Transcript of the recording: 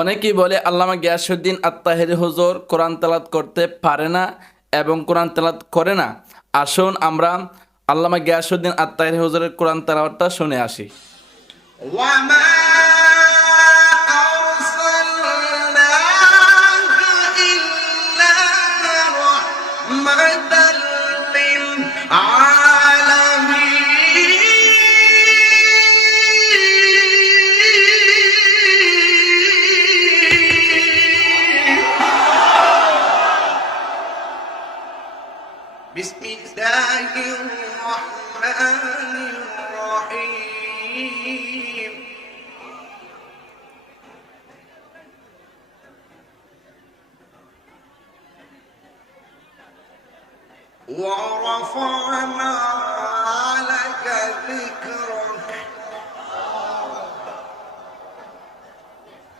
অনেকেই বলে আল্লামা গিয়াসউদ্দিন আত-তাহেরি হুজুর কোরআন তেলাওয়াত করতে পারে না এবং কোরআন তেলাওয়াত করে না। আসুন আমরা আল্লামা গিয়াসউদ্দিন আত-তাহেরি হুজুরের কোরআন তেলাওয়াতটা শুনে আসি। وما أرسلناك إلا رحمة للعالمين بسم الله الرحمن الرحيم ورفعنا لك ذكرك